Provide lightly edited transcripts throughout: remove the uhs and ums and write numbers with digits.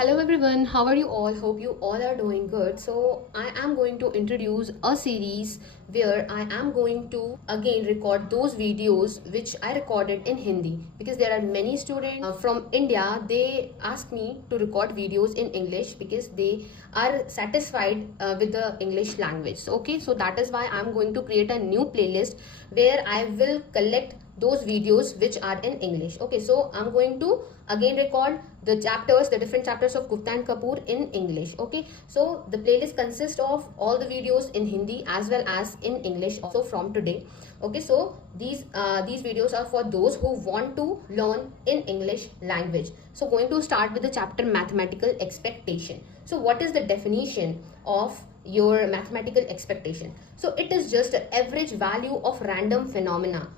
Hello everyone, how are you all? Hope you all are doing good. So I am going to introduce a series where I am going to again record those videos which I recorded in Hindi, because there are many students from India. They ask me to record videos in English because they are satisfied with the English language. So that is why I am going to create a new playlist where I will collect those videos which are in English. Okay, so I'm going to again record the different chapters of Gupta and Kapoor in English. Okay, so the playlist consists of all the videos in Hindi as well as in English also from today. Okay, so these videos are for those who want to learn in English language. So going to start with the chapter mathematical expectation. So what is the definition of your mathematical expectation? So it is just an average value of random phenomena.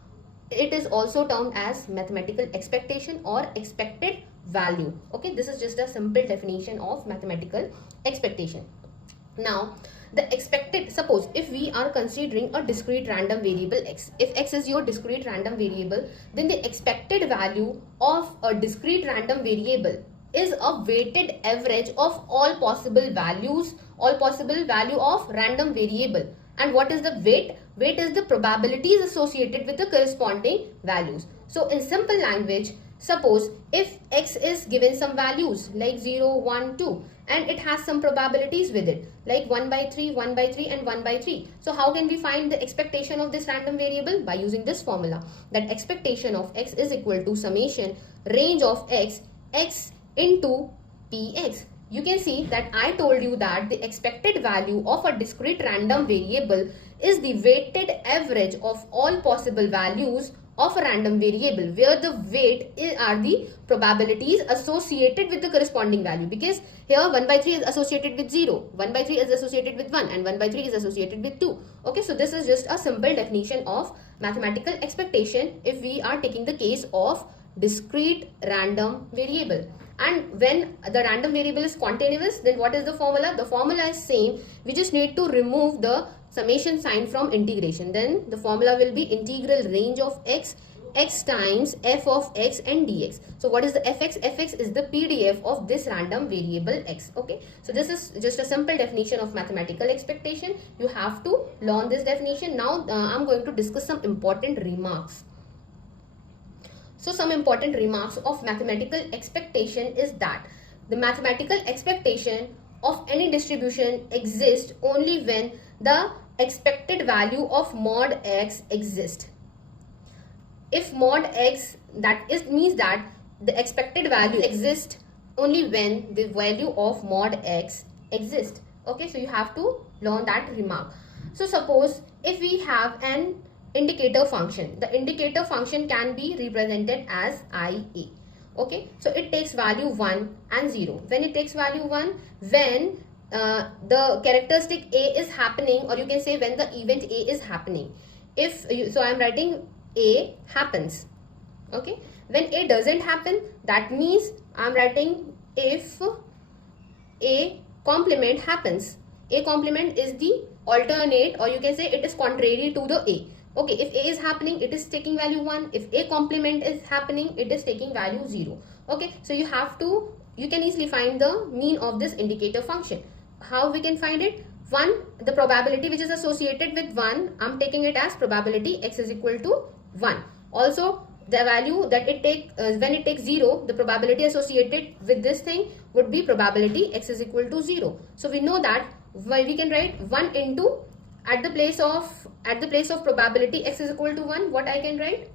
It is also termed as mathematical expectation or expected value. Okay, this is just a simple definition of mathematical expectation. Now the expected, suppose if we are considering a discrete random variable x, if x is your discrete random variable, then the expected value of a discrete random variable is a weighted average of all possible values, all possible value of random variable. And what is the weight? Weight is the probabilities associated with the corresponding values. So in simple language, suppose if x is given some values like 0, 1, 2, and it has some probabilities with it like 1 by 3, 1 by 3 and 1 by 3. So how can we find the expectation of this random variable? By using this formula, that expectation of x is equal to summation range of x into px. You can see that I told you that the expected value of a discrete random variable is the weighted average of all possible values of a random variable, where the weight are the probabilities associated with the corresponding value, because here 1 by 3 is associated with 0, 1 by 3 is associated with 1 and 1 by 3 is associated with 2. Okay, so this is just a simple definition of mathematical expectation if we are taking the case of discrete random variable. And when the random variable is continuous, then what is the formula? The formula is same. We just need to remove the summation sign from integration. Then the formula will be integral range of x times f of x and dx. So what is the fx? Fx is the PDF of this random variable x. Okay, so this is just a simple definition of mathematical expectation. You have to learn this definition. Now I'm going to discuss some important remarks. So some important remarks of mathematical expectation is that the mathematical expectation of any distribution exists only when the expected value of mod x exists. If mod x, that is means that the expected value exists only when the value of mod x exists. Okay, so you have to learn that remark. So suppose if we have an indicator function, the indicator function can be represented as IA. Okay, so it takes value 1 and 0. When it takes value 1, when the characteristic A is happening, or you can say when the event A is happening. So I am writing A happens. Okay, when A doesn't happen, that means I am writing if A complement happens. A complement is the alternate, or you can say it is contrary to the A. Okay, if A is happening, it is taking value 1. If A complement is happening, it is taking value 0. Okay, so you can easily find the mean of this indicator function. How we can find it? 1, the probability which is associated with 1, I'm taking it as probability x is equal to 1. Also, the value that it takes, when it takes 0, the probability associated with this thing would be probability x is equal to 0. So we know that we can write 1 into, at the place of probability x is equal to 1, what I can write?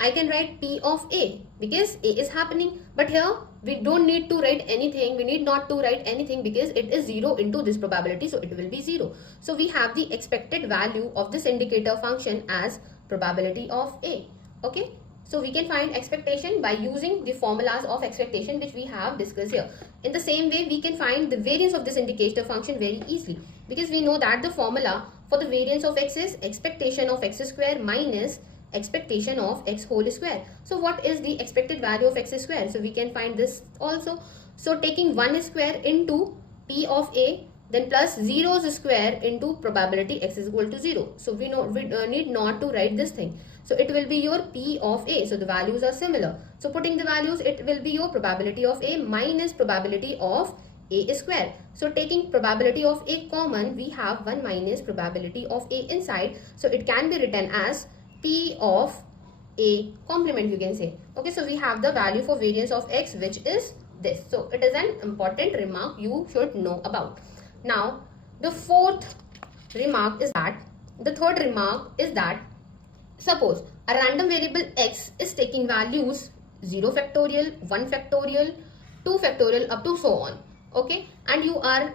I can write P of A, because A is happening. But here we don't need to write anything. We need not to write anything because it is 0 into this probability, so it will be 0. So we have the expected value of this indicator function as probability of A. Okay, so we can find expectation by using the formulas of expectation which we have discussed here. In the same way, we can find the variance of this indicator function very easily, because we know that the formula for the variance of x is expectation of x square minus expectation of x whole square. So what is the expected value of x square? So we can find this also. So taking 1 square into P of A, then plus zeros square into probability x is equal to 0. So we need not to write this thing. So it will be your P of A. So the values are similar. So putting the values, it will be your probability of A minus probability of A square. So taking probability of A common, we have 1 minus probability of A inside. So it can be written as P of A complement, you can say. Okay, so we have the value for variance of x, which is this. So it is an important remark you should know about. Now, the fourth remark is that, the third remark is that, suppose a random variable x is taking values 0 factorial, 1 factorial, 2 factorial up to so on. Okay, and you are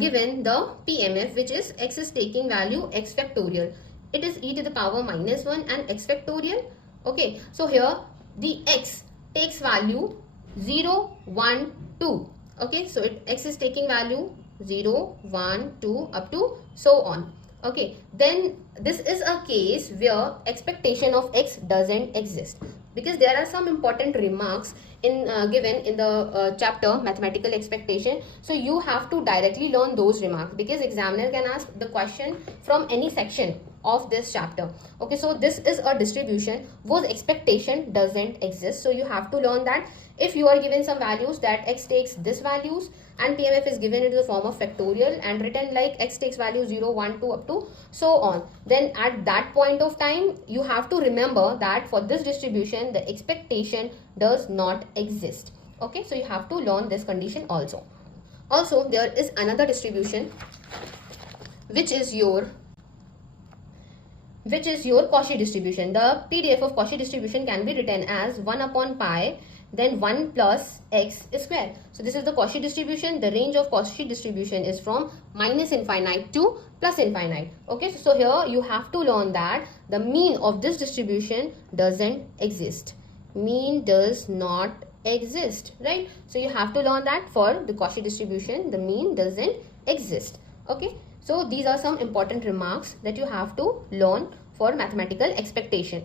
given the PMF, which is x is taking value x factorial. It is e to the power minus 1 and x factorial. Okay, so here the x takes value 0, 1, 2. Okay, so x is taking value 0, 1, 2 up to so on. Okay, then this is a case where expectation of x doesn't exist, because there are some important remarks in given in the chapter mathematical expectation. So you have to directly learn those remarks, because examiner can ask the question from any section of this chapter. Okay, so this is a distribution whose expectation doesn't exist. So you have to learn that if you are given some values that x takes this values, and PMF is given in the form of factorial and written like x takes value 0, 1, 2 up to so on, then at that point of time you have to remember that for this distribution the expectation does not exist. Okay, so you have to learn this condition also. Also, there is another distribution which is your Cauchy distribution. The PDF of Cauchy distribution can be written as 1 upon pi then 1 plus x square. So this is the Cauchy distribution. The range of Cauchy distribution is from minus infinite to plus infinite. Okay, so here you have to learn that the mean of this distribution doesn't exist. Mean does not exist, right? So you have to learn that for the Cauchy distribution, the mean doesn't exist. Okay, so these are some important remarks that you have to learn for mathematical expectation.